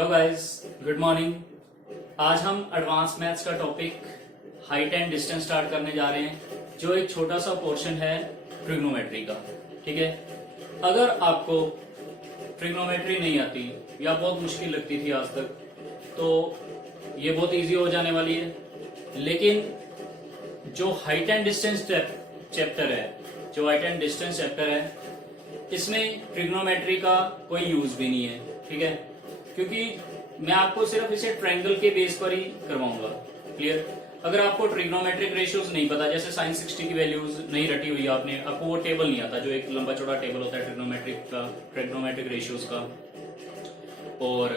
Hello guys, good morning. आज हम advance maths का topic height and distance start करने जा रहे हैं, जो एक छोटा सा पोर्शन है ट्रिग्नोमेट्री का। ठीक है, अगर आपको ट्रिग्नोमेट्री नहीं आती या बहुत मुश्किल लगती थी आज तक, तो ये बहुत इजी हो जाने वाली है। लेकिन जो हाइट एंड डिस्टेंस चैप्टर है, इसमें ट्रिग्नोमेट्री का कोई यूज भी नहीं है। ठीक है, क्योंकि मैं आपको सिर्फ इसे ट्रायंगल के बेस पर ही करवाऊंगा। क्लियर? अगर आपको ट्रिग्नोमेट्रिक रेशियोज नहीं पता, जैसे sin 60 की वैल्यूज नहीं रटी हुई आपने, आपको वो टेबल नहीं आता जो एक लंबा चौड़ा टेबल होता है ट्रिग्नोमेट्रिक रेशियोज का, और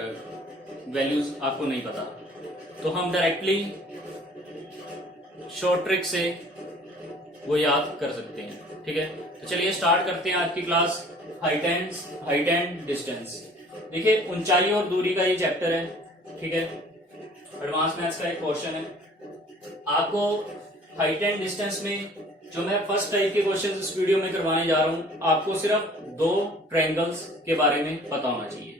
वैल्यूज आपको नहीं पता, तो हम डायरेक्टली शॉर्ट ट्रिक से वो याद कर सकते हैं। ठीक है, तो चलिए स्टार्ट करते हैं आज की क्लास, हाइट एंड डिस्टेंस। देखिए, ऊंचाई और दूरी का ये चैप्टर है। ठीक है, एडवांस मैथ्स का एक पोर्शन है। आपको हाइट एंड डिस्टेंस में जो मैं फर्स्ट टाइप के क्वेश्चन इस वीडियो में करवाने जा रहा हूं, आपको सिर्फ 2 ट्रायंगल्स के बारे में पता होना चाहिए।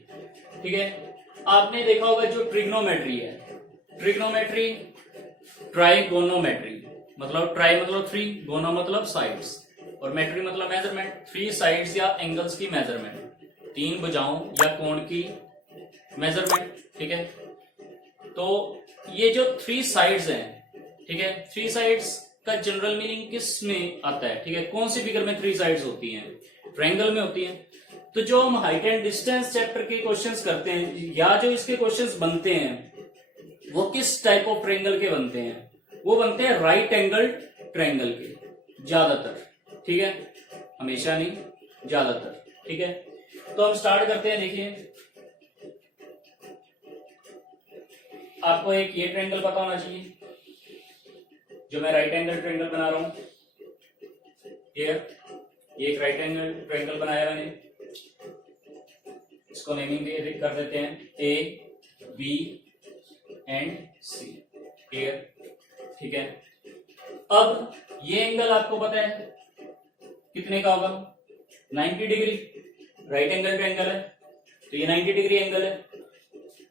ठीक है, आपने देखा होगा जो ट्रिग्नोमेट्री है, ट्रिग्नोमेट्री ट्राइगोनोमेट्री, मतलब ट्राई मतलब 3, गोनो मतलब साइड्स, और मेट्री मतलब मेजरमेंट, 3 साइड्स या एंगल्स की मेजरमेंट, 3 भुजाओं या कोण की मेजरमेंट। ठीक है, तो ये जो 3 साइड्स हैं, ठीक है, 3 साइड्स का जनरल मीनिंग किस में आता है? ठीक है, कौन सी फिगर में 3 साइड्स होती हैं? ट्रायंगल में होती हैं। तो जो हम हाइट एंड डिस्टेंस चैप्टर के क्वेश्चंस करते हैं, या जो इसके क्वेश्चंस बनते हैं, वो किस टाइप ऑफ ट्रायंगल के बनते हैं? वो बनते हैं राइट एंगल ट्रायंगल के, ज्यादातर। ठीक है, हमेशा नहीं, ज्यादातर। ठीक है, तो हम स्टार्ट करते हैं। देखिए, आपको एक ये ट्रायंगल पता होना चाहिए, जो मैं राइट एंगल ट्रायंगल बना रहा हूं। ये एक राइट एंगल ट्रायंगल बनाया मैंने, इसको नेमिंग कर देते हैं ए, बी एंड सी। क्लियर? ठीक है, अब ये एंगल आपको पता है कितने का होगा? 90 डिग्री। राइट एंगल ट्रायंगल है तो ये 90 डिग्री एंगल है।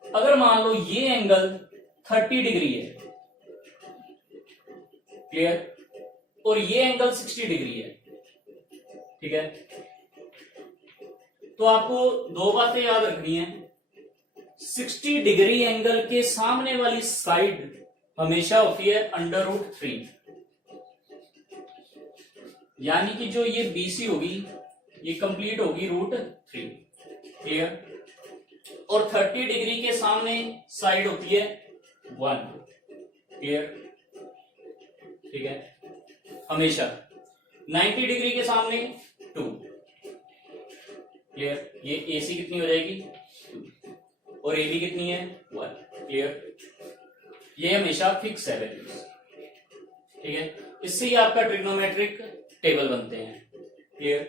अगर मान लो ये एंगल 30 डिग्री है, क्लियर, और ये एंगल 60 डिग्री है, ठीक है, तो आपको 2 बातें याद रखनी है। 60 डिग्री एंगल के सामने वाली साइड हमेशा होती है √3, यानी कि जो ये BC होगी, ये कंप्लीट होगी √3। क्लियर? और 30 डिग्री के सामने साइड होती है 1। क्लियर? ठीक है, हमेशा 90 डिग्री के सामने 2। क्लियर? ये AC कितनी हो जाएगी? 2, और AB कितनी है? 1। क्लियर? ये हमेशा फिक्स है वैल्यूज। ठीक है, इससे ही आपका ट्रिग्नोमेट्रिक टेबल बनते हैं। क्लियर?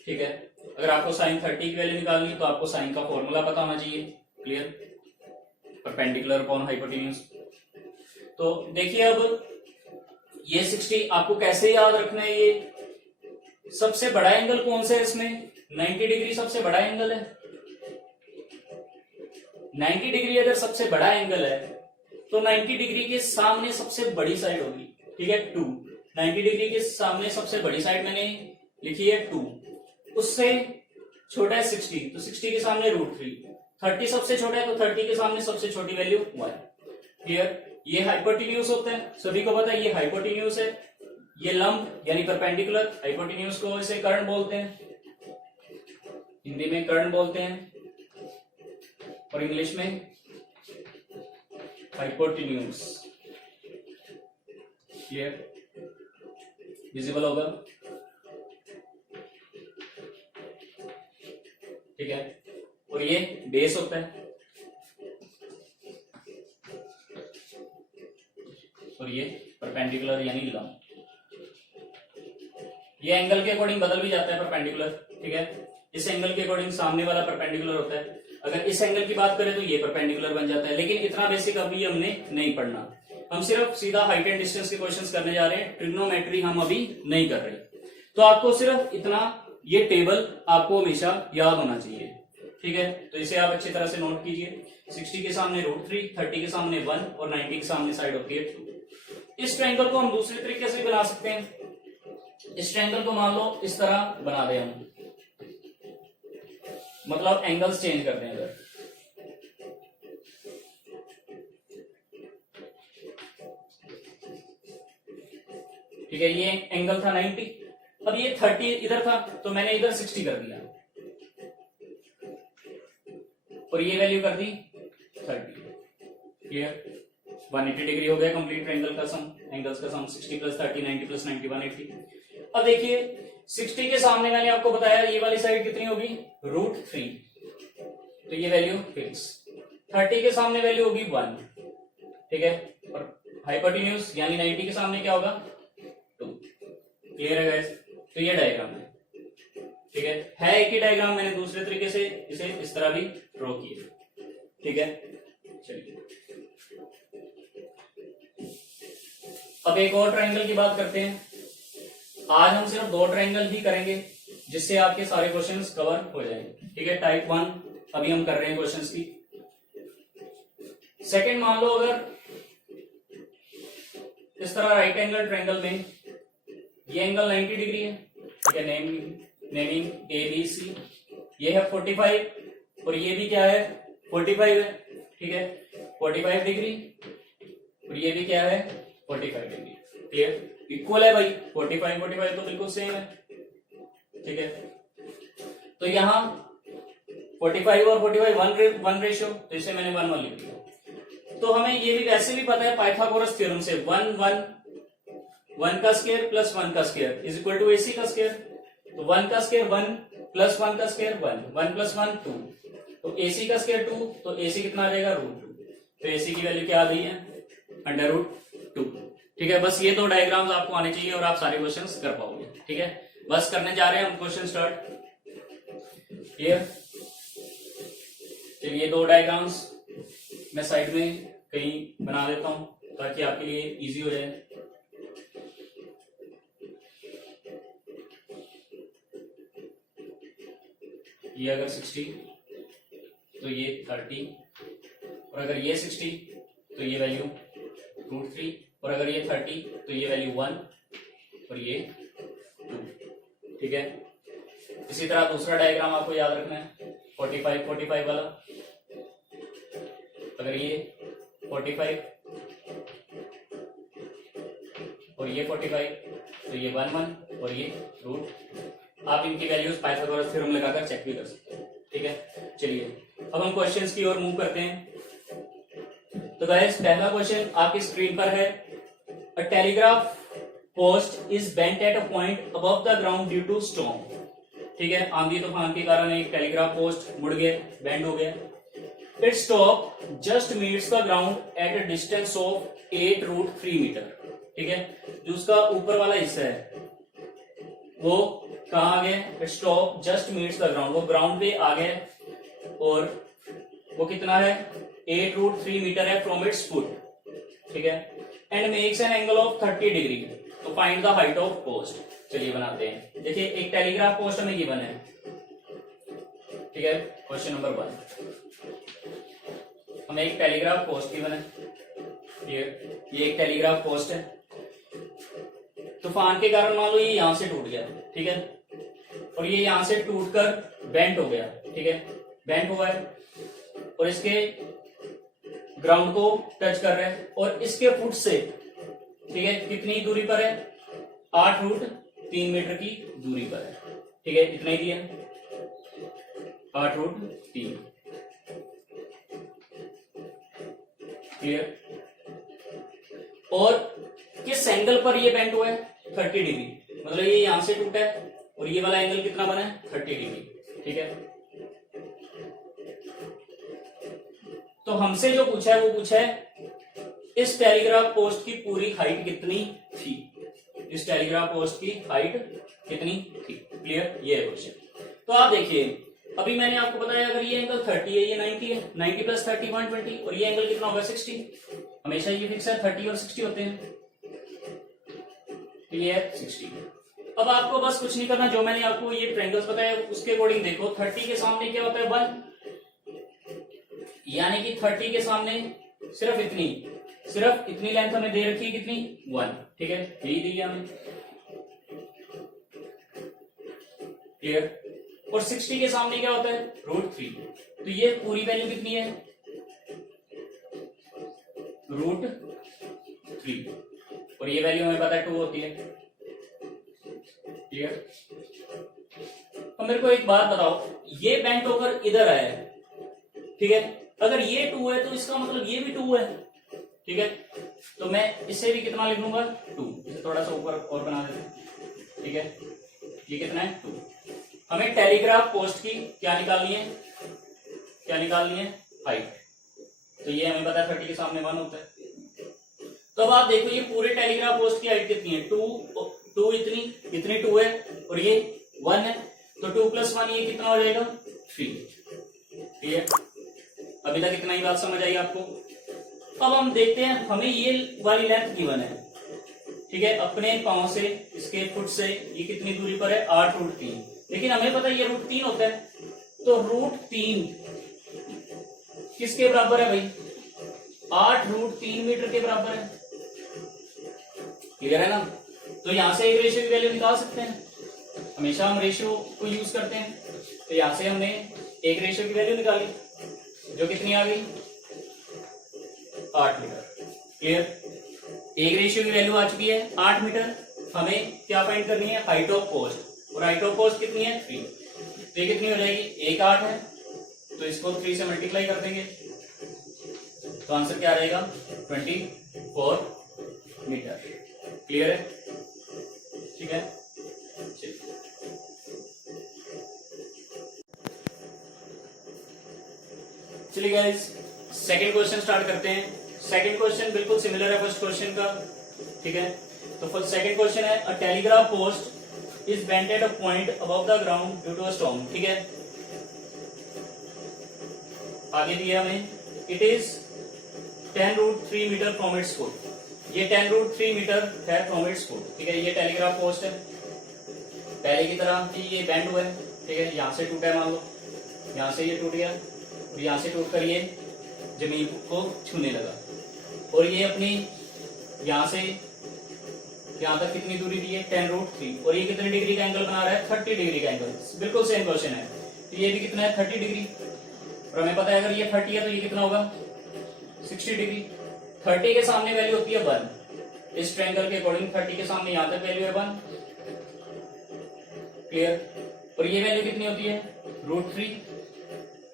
ठीक है, अगर आपको sin 30 की वैल्यू निकालनी है तो आपको sin का फॉर्मूला पता होना चाहिए। क्लियर? Perpendicular upon hypotenuse. तो देखिए, अब ये 60 आपको कैसे याद रखना है? ये सबसे बड़ा एंगल कौन सा है इसमें? 90 डिग्री सबसे बड़ा एंगल है। 90 डिग्री अगर सबसे बड़ा एंगल है, तो 90 डिग्री के सामने सबसे बड़ी साइड होगी। ठीक है, 2। 90 डिग्री के सामने सबसे बड़ी साइड मैंने लिखी है 2, उससे छोटा है 60, तो 60 के सामने √3। 30 सबसे छोटा है, तो 30 के सामने सबसे छोटी वैल्यू 1। क्लियर? ये हाइपोटेन्यूज होता है, सभी को पता है ये हाइपोटेन्यूज है। ये लंब यानी परपेंडिकुलर, हाइपोटेन्यूज को इसे कर्ण बोलते हैं, हिंदी में कर्ण बोलते हैं, और इंग्लिश में हाइपोटेन्यूज। क्लियर? विजिबल होगा? ठीक है, और ये बेस होता है, और ये परपेंडिकुलर यानी लंब। ये एंगल के अकॉर्डिंग बदल भी जाता है परपेंडिकुलर। ठीक है, इस एंगल के अकॉर्डिंग सामने वाला परपेंडिकुलर होता है। अगर इस एंगल की बात करें तो ये परपेंडिकुलर बन जाता है। लेकिन इतना बेसिक अभी हमने नहीं पढ़ना, हम सिर्फ सीधा हाइट एंड डिस्टेंस के क्वेश्चंस करने जा रहे हैं, ट्रिग्नोमेट्री हम अभी नहीं कर रहे। तो आपको सिर्फ इतना, ये टेबल आपको हमेशा याद होना चाहिए। ठीक है, तो इसे आप अच्छी तरह से नोट कीजिए। 60 के सामने √3, 30 के सामने 1 और 90 के सामने साइड होती है 2। इस ट्रायंगल को हम दूसरे तरीके से बना सकते हैं। इस ट्रायंगल को मान लो इस तरह बना दें हम, मतलब एंगल्स चेंज कर दें अगर। ठीक है, ये एंगल था 90, अब ये 30 इधर था तो मैंने इधर 60 कर दिया और ये वैल्यू कर दी 30। क्लियर, 180 डिग्री हो गया कंप्लीट ट्रायंगल का सम, एंगल्स का सम 60 + 30, 90 + 90 180। अब देखिए 60 के सामने मैंने आपको बताया ये वाली साइड कितनी होगी √3, तो ये वैल्यू फिक्स। 30 के सामने वैल्यू होगी 1, ठीक है, और हाइपोटेन्यूज यानी 90 के सामने क्या होगा 2। क्लियर है गाइस, तो ये डायग्राम है, ठीक है एक ही डायग्राम, मैंने दूसरे तरीके से इसे इस तरह भी ड्रॉ किया। ठीक है, चलिए अब एक और ट्रायंगल की बात करते हैं। आज हम सिर्फ 2 ट्रायंगल ही करेंगे जिससे आपके सारे क्वेश्चंस कवर हो जाएंगे। ठीक है, टाइप 1 अभी हम कर रहे हैं क्वेश्चंस की। सेकंड, मान लो अगर इस तरह राइट एंगल ट्रायंगल में ये एंगल 90 डिग्री है, ठीक है, नेमिंग ABC, ये है 45 और ये भी क्या है 45 है, ठीक है, 45 डिग्री और ये भी क्या है 45 डिग्री। क्लियर, इक्वल है भाई, 45 तो बिल्कुल सेम है। ठीक है, तो यहां 45 और 45 1 रेशियो, तो इसे मैंने 1 लिख दिया। तो हमें ये भी वैसे भी पता है पाइथागोरस थ्योरम से 1 का स्क्वायर प्लस 1 का square is equal to AC का स्क्वायर। तो 1 का स्क्वायर 1 प्लस 1 का स्क्वायर 1 प्लस 1 2, तो AC का स्क्वायर 2, तो AC कितना आ जाएगा √2, तो AC की वैल्यू क्या आ गई है √2। ठीक है, बस ये 2 डायग्राम्स आपको आने चाहिए और आप सारे क्वेश्चंस कर पाओगे। ठीक है, बस करने जा रहे हैं हम क्वेश्चन स्टार्ट। क्लियर, चलिए 2 डायग्राम्स मैं साइड में कहीं बना देता हूं ताकि आपके लिए इजी हो जाए। ये अगर 60 तो ये 30, और अगर ये 60 तो ये वैल्यू √3, और अगर ये 30 तो ये वैल्यू 1 और ये 2। ठीक है, इसी तरह दूसरा डायग्राम आपको याद रखना है 45 वाला। अगर ये 45 और ये 45 तो ये 1 और ये √। आप इनकी वैल्यूज पाइथागोरस थ्योरम लगाकर चेक भी कर सकते हैं। ठीक है, चलिए अब हम क्वेश्चंस की ओर मूव करते हैं। तो गाइस पहला क्वेश्चन आपकी स्क्रीन पर है, a telegraph post is bent at a point above the ground due to storm. ठीक है, आंधी तूफान के कारण एक टेलीग्राफ पोस्ट मुड़ गया, बेंड हो गया। Its top just meets the ground at a distance of 8√3 metre. ठीक है, जो उसका ऊपर वाला हिस्सा है वो कहां आ गया, its top just meets the ground, वो ग्राउंड पे आ गया और वो कितना है 8√3 मीटर है फ्रॉम इट्स फुट। ठीक है, and makes an angle of 30 degree, तो find the height of post. चलिए बनाते हैं। देखिए एक टेलीग्राफ पोस्ट हमें गिवन है। ठीक है, क्वेश्चन नंबर 1 हमें एक टेलीग्राफ पोस्ट गिवन है। ये एक टेलीग्राफ पोस्ट है, तूफान के कारण मान लो ये यहां से टूट गया। ठीक है, और ये यहां से टूटकर बेंट हो गया। ठीक है, बेंट हुआ है और इसके ग्राउंड को टच कर रहा है और इसके फुट से, ठीक है, कितनी दूरी पर है 8√3 मीटर की दूरी पर है। ठीक है, इतना ही दिया 8√3। क्लियर, और किस एंगल पर ये बेंट हुआ है 30 डिग्री, मतलब ये यहां से टूटा है और ये वाला एंगल कितना बना है 30 डिग्री। ठीक है, तो हमसे जो पूछा है वो पूछा है इस टेलीग्राफ पोस्ट की पूरी हाइट कितनी थी, इस टेलीग्राफ पोस्ट की हाइट कितनी थी। क्लियर, ये है क्वेश्चन। तो आप देखिए अभी मैंने आपको बताया अगर ये एंगल 30 है, ये 90 है, 90 + 30 120, और ये एंगल कितना होगा 60। हमेशा ये फिक्स है 30 और 60 होते हैं, तो ये है 60। अब आपको बस कुछ नहीं करना, जो मैंने आपको ये ट्रायंगल्स बताया उसके अकॉर्डिंग देखो। 30 के सामने क्या होता है 1, यानी कि 30 के सामने सिर्फ इतनी लेंथ हमें दे रखी है, कितनी 1, ठीक है, यही दी है हमें, क्लियर। और 60 के सामने क्या होता है, √3, तो ये पूरी वैल्यू कितनी है, √3, और ये वैल्यू हमें पता है 2 होती है, क्लियर। तो मेरे को एक बात बताओ, ये बेंट होकर इधर आया है, ठीक है, अगर ये 2 है तो इसका मतलब ये भी 2 है, ठीक है, तो मैं इसे भी कितना लिख लूंगा 2, इसे थोड़ा सा ऊपर और बना देते हैं, ठीक है, ये कितना है 2। हमें टेलीग्राफ पोस्ट की क्या निकालनी है, हाइट, तो ये हमें पता है 30 के सामने 1 होता है। तो अब आप देखो ये पूरे टेलीग्राफ पोस्ट की हाइट कितनी है, 2 इतनी 2 है, और ये 1 है, तो 2 + 1 ये कितना हो जाएगा 3, ठीक है। अभी तक इतना ही बात समझ आई आपको। अब हम देखते हैं, हमें ये वाली लेंथ गिवन है, ठीक है, अपने पांव से इसके फुट से ये कितनी दूरी पर है, 8√3, लेकिन हमें पता है ये √3 होता है, तो √3 किसके बराबर है भाई, 8√3 मीटर के बराबर है, क्लियर है ना। तो यहां से एक रेशियो की वैल्यू निकाल सकते हैं, हमेशा हम रेशियो को यूज करते हैं, तो यहां से हमने एक रेशियो की वैल्यू निकाली जो कितनी आ गई, 8 मीटर, क्लियर। एक रेशियो की वैल्यू आ चुकी है 8 मीटर, हमें क्या फाइंड करनी है, हाइट ऑफ पोस्ट, और हाइट ऑफ पोस्ट कितनी है 3, तो ये कितनी हो जाएगी, एक 8 है, तो इसको 3 से मल्टीप्लाई कर देंगे, तो आंसर क्या रहेगा 24 मीटर, क्लियर है, ठीक है। चलिए गाइस सेकंड क्वेश्चन स्टार्ट करते हैं। सेकंड क्वेश्चन बिल्कुल सिमिलर है फर्स्ट क्वेश्चन का, ठीक है। तो फर्स्ट सेकंड क्वेश्चन है, a telegraph post is bent at a point above the ground due to a storm, ठीक है। आगे दिया हमें, it is 10√3 metre from its foot, ये 10√3 मीटर है फ्रॉम इट्स फुट, ठीक है। ये टेलीग्राफ पोस्ट है, पहले की तरह कि ये बेंड हुआ है, ठीक है, यहां से टूटा है, मान लो यहां से ये टूट गया, और यहां से टूट कर ये जमीन को छूने लगा, और ये अपनी यहां से यहां तक कितनी दूरी दी है 10√3, और ये कितने डिग्री का एंगल बना रहा है 30 डिग्री का एंगल, बिल्कुल सेम क्वेश्चन है। तो ये भी कितना है 30 डिग्री, और हमें पता है अगर ये 30 है तो ये कितना होगा 60 डिग्री। 30 के सामने वैल्यू होती है 1, इस ट्रायंगल के अकॉर्डिंग 30 के सामने यहां तक वैल्यू है 1, क्लियर। और ये वैल्यू कितनी होती है √3,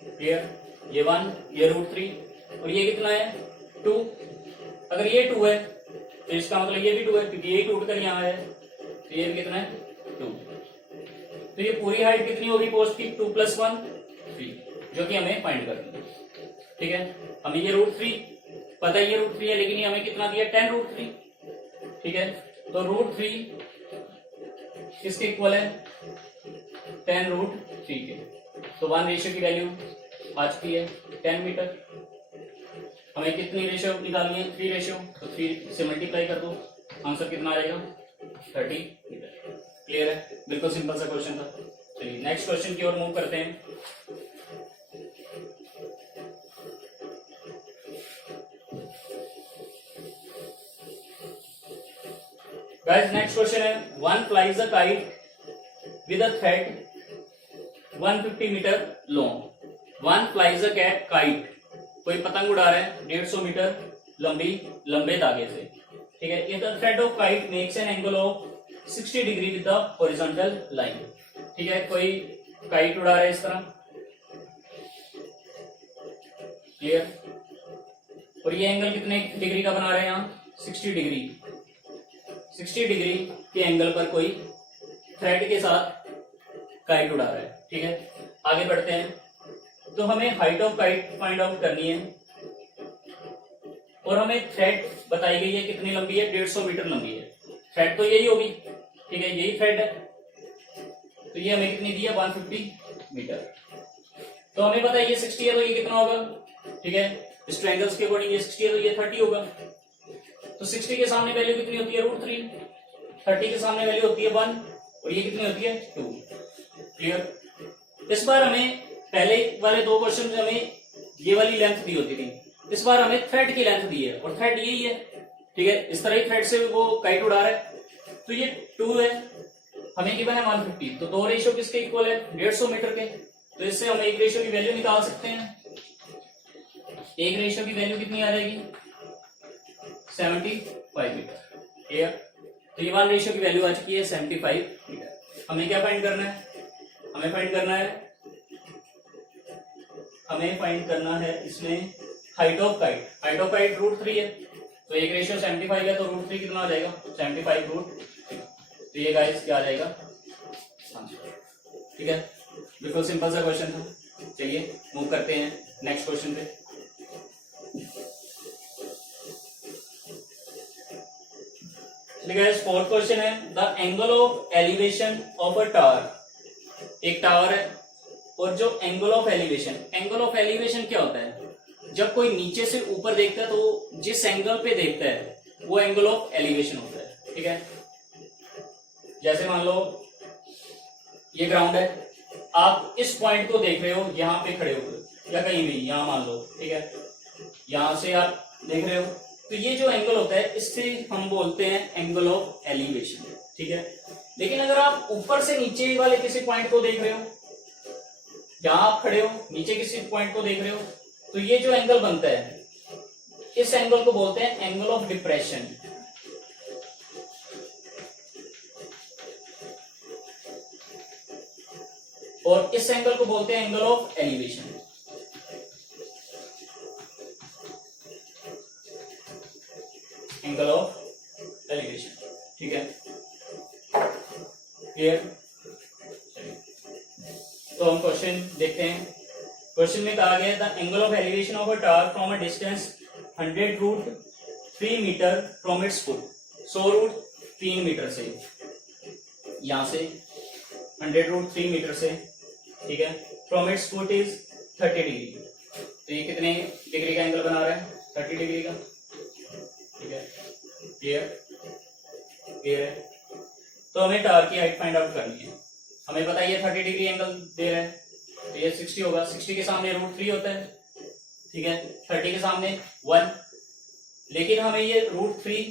क्लियर, ये 1, ये √3, और ये कितना है 2, अगर ये 2 है तो इसका मतलब ये भी 2 है, क्योंकि ये टूट कर यहाँ है, तो ये भी कितना है 2, तो ये पूरी हाइट कितनी होगी पोस्ट की 2 + 1 3, जो कि हमें फाइंड करनी है, ठीक है। हमें ये √3 पता है, ये √3 है, लेकिन ये हमें कितना दिया 10√3, ठीक है। तो √3 किसके इक्वल है 10√3 के, तो 1 रेशियो की वैल्यू आ चुकी है 10 मीटर। हमें कितनी रेशियो निकालनी है 3 रेशियो, तो 3 से मल्टीप्लाई कर दो, आंसर कितना आएगा 30 मीटर, क्लियर है, बिल्कुल सिंपल सा क्वेश्चन था। चलिए नेक्स्ट क्वेश्चन की ओर मूव करते हैं। गाइस नेक्स्ट क्वेश्चन है, one flies a kite with a thread 150 metre long, one flies a kite, कोई पतंग उड़ा रहा है 150 मीटर लंबे धागे से, ठीक है। If the thread of kite makes an angle of 60 degree with the horizontal line, ठीक है, कोई काइट उड़ा रहा है इस तरह, क्लियर, और ये एंगल कितने डिग्री का बना रहे हैं यहाँ 60 डिग्री, 60 डिग्री के एंगल पर कोई थ्रेड के साथ काइट उड़ा रहा है, ठीक है। आगे बढ़ते हैं, तो हमें height of kite find out करनी है, और हमें थ्रेड बताई गई है कितनी लंबी है 150 मीटर लंबी है, थ्रेड तो यही होगी, ठीक है, यही थ्रेड है, तो ये हमें कितनी दी है 150 मीटर। तो हमें पता है ये 60 है, तो ये कितना होगा, ठीक है, इस ट्रायंगल्स के अकॉर्डिंग ये 60 है तो ये 30 होगा, तो 60 के सामने वैल्यू कितनी होती है √3, 30 के सामने वैल्यू होती है 1, और ये कितनी होती है 2, क्लियर। इस बार हमें पहले वाले 2 क्वेश्चन में हमें ये वाली लेंथ दी होती थी, इस बार हमें थ्रेड की लेंथ दी है और थ्रेड यही है, ठीक है। इस तरह ही थ्रेड से वो काइट उड़ा रहा है, तो ये 2 है, हमें गिवन है 150, तो 2 रेशियो किसके इक्वल है, 150 मीटर के। तो इससे हम एक रेशियो की वैल्यू निकाल सकते हैं। एक रेशियो की वैल्यू कितनी आ जाएगी, 75 मीटर, ठीक है। तो ये 1 रेशियो की वैल्यू आ चुकी है 75 मीटर। हमें क्या फाइंड करना है, हमें फाइंड करना है इसमें height of kite. Height of kite √3 है, तो एक रेशियो 75 है, तो √3 कितना आ जाएगा, 75√3। तो ये गाइस क्या आ जाएगा, ठीक है। बिल्कुल सिंपल सा क्वेश्चन था। चलिए मूव करते हैं नेक्स्ट क्वेश्चन पे। फोर्थ क्वेश्चन है, the angle of elevation of a tower. एक टावर है और जो एंगल ऑफ एलिवेशन क्या होता है, जब कोई नीचे से ऊपर देखता है तो जिस एंगल पे देखता है वो एंगल ऑफ एलिवेशन होता है, ठीक है। जैसे मान लो ये ग्राउंड है, आप इस पॉइंट को देख रहे हो यहाँ पे खड़े हुए या कहीं भी, यहाँ मान लो, ठीक है, यहां से आप देख रहे हो, तो ये जो एंगल होता है इससे हम बोलते हैं एंगल ऑफ एलिवेशन, ठीक है। लेकिन अगर आप ऊपर से नीचे वाले किसी पॉइंट को देख रहे हो, जहां आप खड़े हो नीचे किसी पॉइंट को देख रहे हो, तो ये जो एंगल बनता है इस एंगल को बोलते हैं एंगल ऑफ डिप्रेशन। और इस एंगल को बोलते हैं angle of elevation. Angle of elevation, ठीक है, क्लियर। तो हम क्वेश्चन देखते हैं। क्वेश्चन में कहा गया the angle of elevation of a tower from a distance 100√3 metre from its foot. 100√3 metre से, यहां से 100√3 मीटर से, ठीक है, from its foot is 30 degree. तो ये कितने डिग्री का एंगल बना रहा है, 30 डिग्री का, ठीक है, क्लियर है। तो हमें टावर की हाइट फाइंड आउट करनी है। हमें पता है ये 30 डिग्री एंगल दे रहा है, तो ये 60 होगा। 60 के सामने √3 होता है, ठीक है, 30 के सामने 1। लेकिन हमें ये √3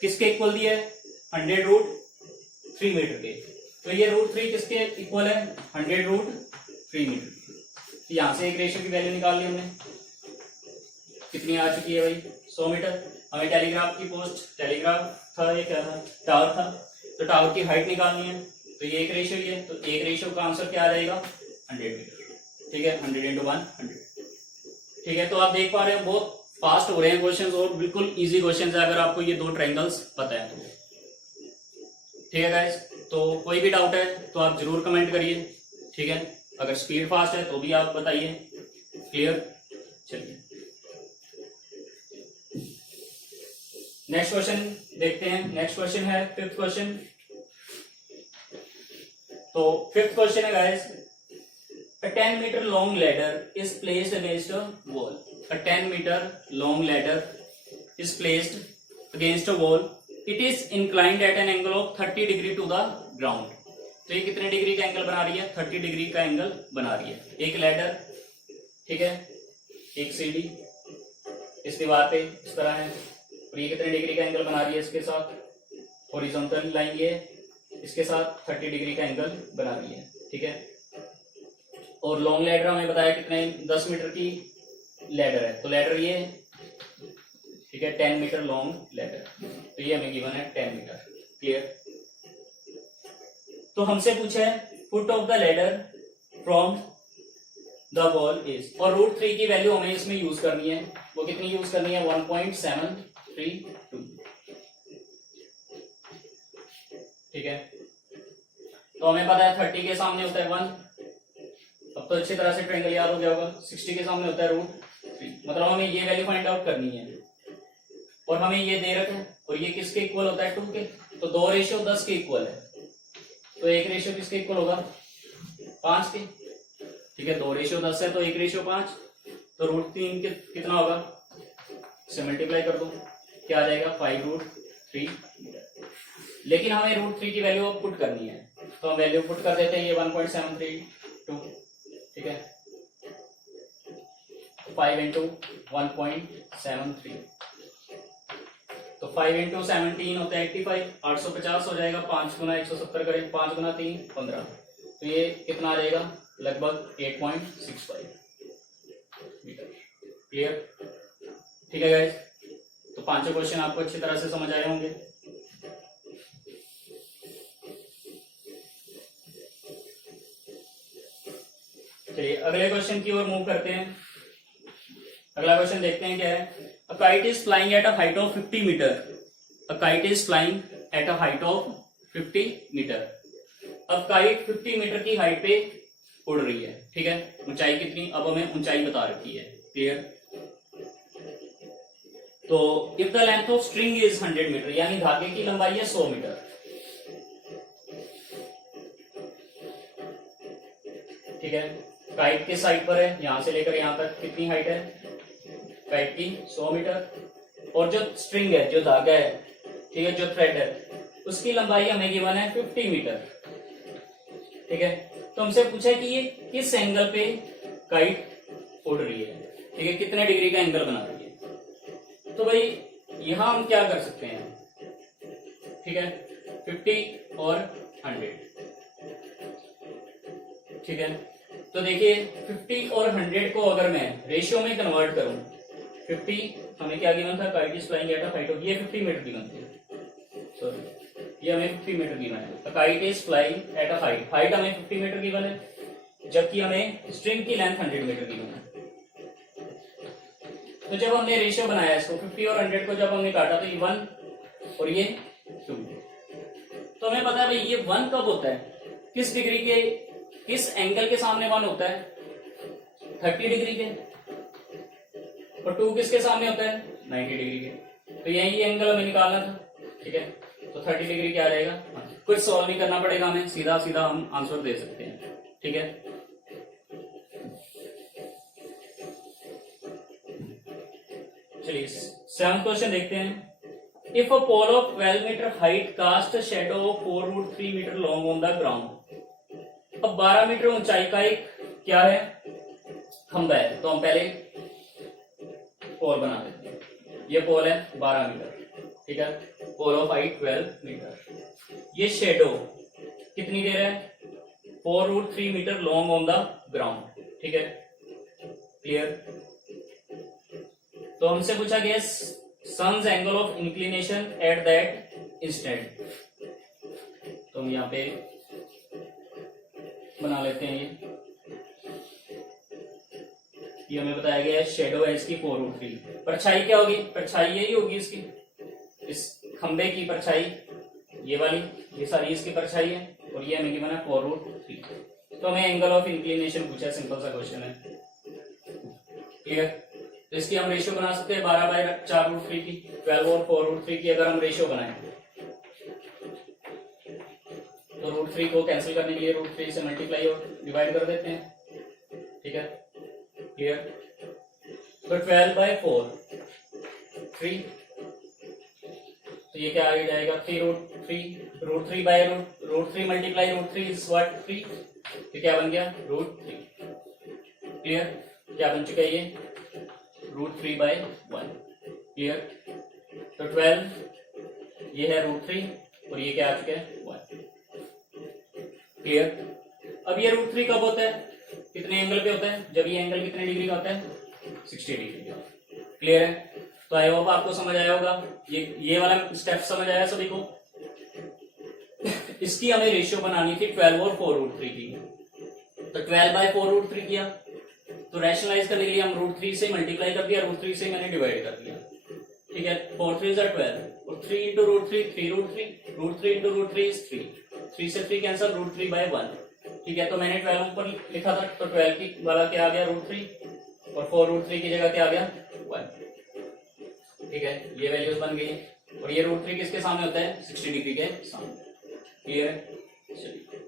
किसके इक्वल दिया है, 100√3 मीटर के। तो ये √3 किसके इक्वल है, 100√3 मीटर। तो यहां से एक रेशियो की वैल्यू निकाल ली हमने, कितनी आ चुकी है भाई, 100 मीटर। हमें टेलीग्राफ की पोस्ट, टेलीग्राफ था, ये क्या था, टावर था, तो टावर की हाइट निकालनी है। तो ये एक रेशियो ही है, तो एक रेशियो का आंसर क्या आ जाएगा, 100 मीटर, ठीक है, 100 × 100, ठीक है। तो आप देख पा रहे हो बहुत फास्ट हो रहे हैं क्वेश्चंस और बिल्कुल इजी क्वेश्चंस है अगर आपको ये 2 ट्रायंगल्स पता है तो, ठीक है गाइस। तो कोई भी डाउट है तो आप जरूर कमेंट करिए, ठीक है। अगर स्पीड फास्ट है तो भी आप बताइए, क्लियर। चलिए नेक्स्ट क्वेश्चन देखते हैं। नेक्स्ट क्वेश्चन है 5th क्वेश्चन। तो 5th क्वेश्चन है guys, a 10 meter long ladder is placed against a wall. A 10 meter long ladder is placed against a wall. It is inclined at an angle of 30 degree to the ground. तो ये कितने degree का angle बना रही है, 30 degree का angle बना रही है। एक लैडर, ठीक है, एक सीढ़ी इस दीवार पे इस तरह है, और ये कितने डिग्री का एंगल बना रही है इसके साथ, हॉरिजॉन्टल लाइन ये इसके साथ 30 डिग्री का एंगल बना रही है, ठीक है। और लॉन्ग लैडर हमें बताया कितने, 10 मीटर की लैडर है, तो लैडर ये, ठीक है, 10 मीटर लॉन्ग लैडर, तो ये हमें गिवन है 10 मीटर, क्लियर। तो हमसे पूछा है foot of the ladder from the wall is, और √3 की वैल्यू हमें इसमें यूज करनी है। वो कितनी यूज करनी है, 1.732, ठीक है। तो हमें पता है 30 के सामने होता है 1, अब तो अच्छी तरह से ट्रायंगल याद हो गया होगा। 60 के सामने होता है √3, मतलब हमें ये वैल्यू फाइंड आउट करनी है, और हमें ये दे रखा है, और ये किसके इक्वल होता है, 2 के। तो 2 रेशियो 10 के इक्वल है, तो एक रेशियो किसके इक्वल होगा, 5 के, ठीक है। 2 रेशियो 10 है तो एक रेशियो 5, तो √3 कितना होगा, इसे मल्टीप्लाई कर दो, क्या आ जाएगा, 5√3 मीटर। लेकिन हमें √3 की वैल्यू पुट करनी है, तो हम वैल्यू पुट कर देते हैं, ये 1.732, ठीक है। 5 इंटू 1.73, तो 5 इंटू 17 होता है 85, 850 हो जाएगा। 5 गुना 170 करें, 5 गुना 3 15, तो ये कितना आ जाएगा लगभग 8.65 मीटर। क्लियर? ठीक है गाइस, तो पांचों क्वेश्चन आपको अच्छी तरह से समझ आए होंगे। चलिए अगले क्वेश्चन की ओर मूव करते हैं। अगला क्वेश्चन देखते हैं क्या है। A kite is flying at a height of 50 metre. A kite is flying at a height of 50 metre. अब काइट 50 मीटर की हाइट पे उड़ रही है, ठीक है। ऊंचाई कितनी, अब हमें ऊंचाई बता रखी है। क्लियर? तो if the length of string is 100 metre, यानी धागे की लंबाई है 100 मीटर, ठीक है। काइट के साइड पर है, यहां से लेकर यहां तक कितनी हाइट है काइट की 100 मीटर, और जो स्ट्रिंग है, जो धागा है, ठीक है, जो थ्रेड है, उसकी लंबाई हमें गिवन है 50 मीटर, ठीक है। तो हमसे पूछा है कि ये किस एंगल पे काइट उड़ रही है, ठीक है, कितने डिग्री का एंगल बना रही है। तो भाई यहां हम क्या कर सकते हैं, ठीक है, 50 और 100, ठीक है। तो देखिए 50 और 100 को अगर मैं रेशियो में कन्वर्ट करूं, 50 हमें क्या गिवन था, kite is flying at a height of, ये 50 मीटर गिवन थी, सॉरी ये हमें 50 मीटर गिवन है। Kite is flying at a height, height हमें 50 मीटर गिवन है, जबकि हमें स्ट्रिंग की लेंथ 100 मीटर गिवन है। तो जब हमने रेशियो बनाया इसको 50 और 100 को जब हमने काटा, तो ये 1 और ये 2, तो हमें पता है भाई ये 1 कब होता है, किस डिग्री के, किस एंगल के सामने 1 होता है, 30 डिग्री के, और 2 किसके सामने होता है, 90 डिग्री के। तो यही एंगल हमें निकालना था, ठीक है। तो 30 डिग्री क्या रहेगा, कुछ सॉल्व नहीं करना पड़ेगा हमें, सीधा सीधा हम आंसर दे सकते हैं, ठीक है। चलिए 7th क्वेश्चन देखते हैं। If a pole of 12 metre height cast shadow of 4√3 metre long on the ground. अब 12 मीटर ऊंचाई का एक क्या है, खंभा है, तो हम पहले पोल बना देते हैं। ये पोल है 12 मीटर, ठीक है, पोल ऑफ हाइट 12 मीटर। ये शेडो कितनी देर है, 4√3 metre long on the ground, ठीक है। क्लियर? तो हमसे पूछा गया sun's angle of inclination at that instant. तो हम यहां पे बना लेते हैं। ये हमें बताया गया है शेडो है इसकी 4√3। परछाई क्या होगी, परछाई यही होगी इसकी, इस खंबे की परछाई ये वाली, ये सारी इसकी परछाई है, और ये हमें गिवन है 4√3। तो हमें एंगल ऑफ इंक्लिनेशन पूछा है, सिंपल सा क्वेश्चन है। क्लियर? तो इसकी हम रेशियो बना सकते हैं 12/4√3 की, 12 और 4√3 की अगर हम रेशियो बनाएं तो √3 को कैंसिल करने के लिए √3 से मल्टीप्लाई और डिवाइड कर देते हैं, ठीक है। क्लियर? तो 12/4 3, तो ये क्या आ जाएगा 3√3, √3 बाय √3 मल्टीप्लाई √3 इज व्हाट 3, तो क्या बन गया √3। क्लियर? क्या बन चुका है ये √3/1। क्लियर? तो 12 ये है √3 और ये क्या आ चुका है 1। क्लियर? अब ये √3 कब होता है, कितने एंगल पे होता है, जब ये एंगल कितने डिग्री का होता है 60 डिग्री का। क्लियर है? तो आई होप आपको समझ आया होगा, ये वाला स्टेप समझ आया सभी को। इसकी हमें रेशियो बनानी थी 12 और 4√3 की, तो 12/4√3 किया, तो रैशनलाइज करने के लिए हम √3 से मल्टीप्लाई कर दिया, √3 से मैंने डिवाइड कर दिया, ठीक है। 4 3 12 और 3 इंटू √3 3√3, √3 इंटू √3 इज 3 से 3 कैंसल, √3/1, ठीक है। तो मैंने 12 ऊपर लिखा था, तो 12 की वाला क्या आ गया √3 और 4√3 की जगह क्या आ गया 1, ठीक है। ये वैल्यूज बन गई, और ये √3 किसके सामने होता है 60 डिग्री के सामने। क्लियर है? चलिए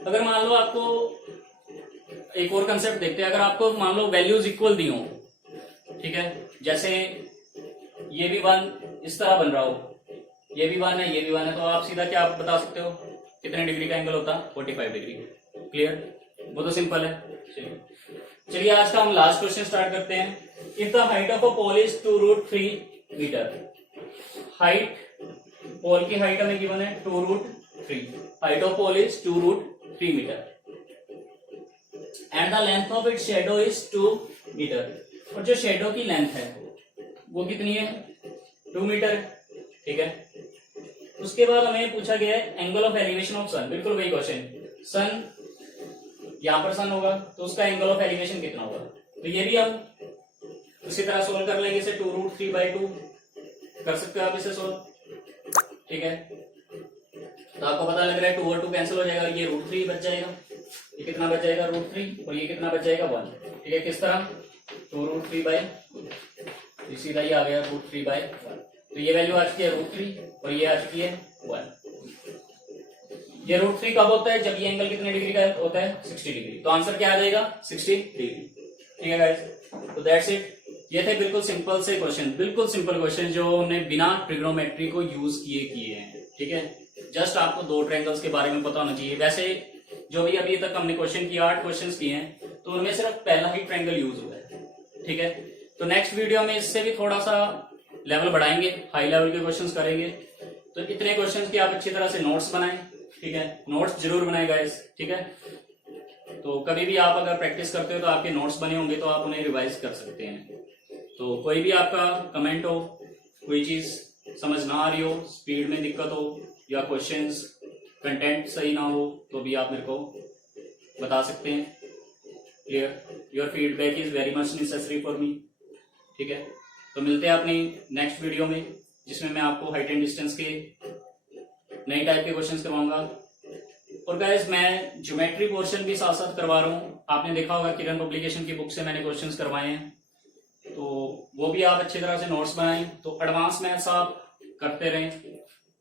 अगर मान लो आपको एक और कंसेप्ट देखते हैं, अगर आपको मान लो वैल्यूज इक्वल दी हो, ठीक है, जैसे ये भी 1 इस तरह बन रहा हो, ये भी 1 है, ये भी 1 है, तो आप सीधा क्या बता सकते हो कितने डिग्री का एंगल होता है? 45 डिग्री। क्लियर? वो तो सिंपल है। चलिए आज का हम लास्ट क्वेश्चन स्टार्ट करते हैं। If the height of a pole is 2√3 metre, height pole की हाइट हमें गिवन है 2√3, height of pole is 2√3 metre and the length of its shadow is 2 metre, और जो शेडो की लेंथ है वो कितनी है? 2 मीटर। ठीक है, उसके बाद हमें पूछा गया है एंगल ऑफ एलिवेशन ऑफ सन, बिल्कुल वही क्वेश्चन। सन, यहां पर सन होगा तो उसका एंगल ऑफ एलिवेशन कितना होगा, तो ये भी हम उसी तरह सोल्व कर लेंगे। इसे 2√3/2 कर सकते हो आप इसे सोल्व। ठीक है, तो आपको पता लग रहा है 2 और 2 कैंसिल हो जाएगा, ये √3 बच जाएगा, ये कितना बच जाएगा? √3, और ये कितना बच जाएगा? 1। ठीक है, किस तरह? 2√3/2, सीधा ही आ गया √3/1। तो ये वैल्यू आ चुकी है √3 और ये आ चुकी है 1। ये √3 कब होता है? जब ये एंगल कितने डिग्री का होता है? 60 डिग्री। तो आंसर क्या आ जाएगा? 60 डिग्री। ठीक है गाइस, तो दैट्स इट। ये थे बिल्कुल सिंपल से क्वेश्चन, बिल्कुल सिंपल क्वेश्चन जो हमने बिना ट्रिग्नोमेट्री को यूज किए हैं। ठीक है, जस्ट आपको 2 ट्रायंगल्स के बारे में पता होना चाहिए। वैसे जो भी अभी तक हमने क्वेश्चन किया, 8 क्वेश्चन किए हैं, तो उनमें सिर्फ पहला ही ट्रायंगल यूज हुआ है। ठीक है, तो नेक्स्ट वीडियो में इससे भी थोड़ा सा लेवल बढ़ाएंगे, हाई लेवल के क्वेश्चंस करेंगे। तो इतने क्वेश्चंस की आप अच्छी तरह से नोट्स बनाएं। ठीक है, नोट्स जरूर बनाएं गाइस। ठीक है, तो कभी भी आप अगर प्रैक्टिस करते हो तो आपके नोट्स बने होंगे तो आप उन्हें रिवाइज कर सकते हैं। तो कोई भी आपका कमेंट हो, कोई चीज समझ ना आ रही हो, स्पीड में दिक्कत हो, या क्वेश्चंस कंटेंट सही ना हो, तो भी आप मेरे को बता सकते हैं। Clear? Your feedback is very much necessary for me. ठीक है, तो मिलते हैं अपनी नेक्स्ट वीडियो में, जिसमें मैं आपको हाइट एंड डिस्टेंस के नई टाइप के क्वेश्चंस करवाऊंगा। और गाइस मैं ज्योमेट्री पोर्शन भी साथ साथ करवा रहा हूँ। आपने देखा होगा किरण पब्लिकेशन की बुक से मैंने क्वेश्चंस करवाए हैं, तो वो भी आप अच्छी तरह से नोट्स बनाएं। तो एडवांस मैथ्स आप करते रहें।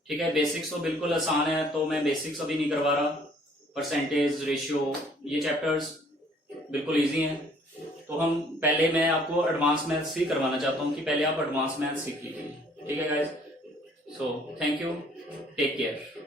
ठीक है, बेसिक्स तो बिल्कुल आसान है, तो मैं बेसिक्स अभी नहीं करवा रहा। परसेंटेज, रेशियो, ये चैप्टर्स बिल्कुल ईजी हैं। तो मैं आपको एडवांस मैथ्स ही करवाना चाहता हूँ कि पहले आप एडवांस मैथ्स सीख लीजिए। ठीक है guys, so thank you, take care.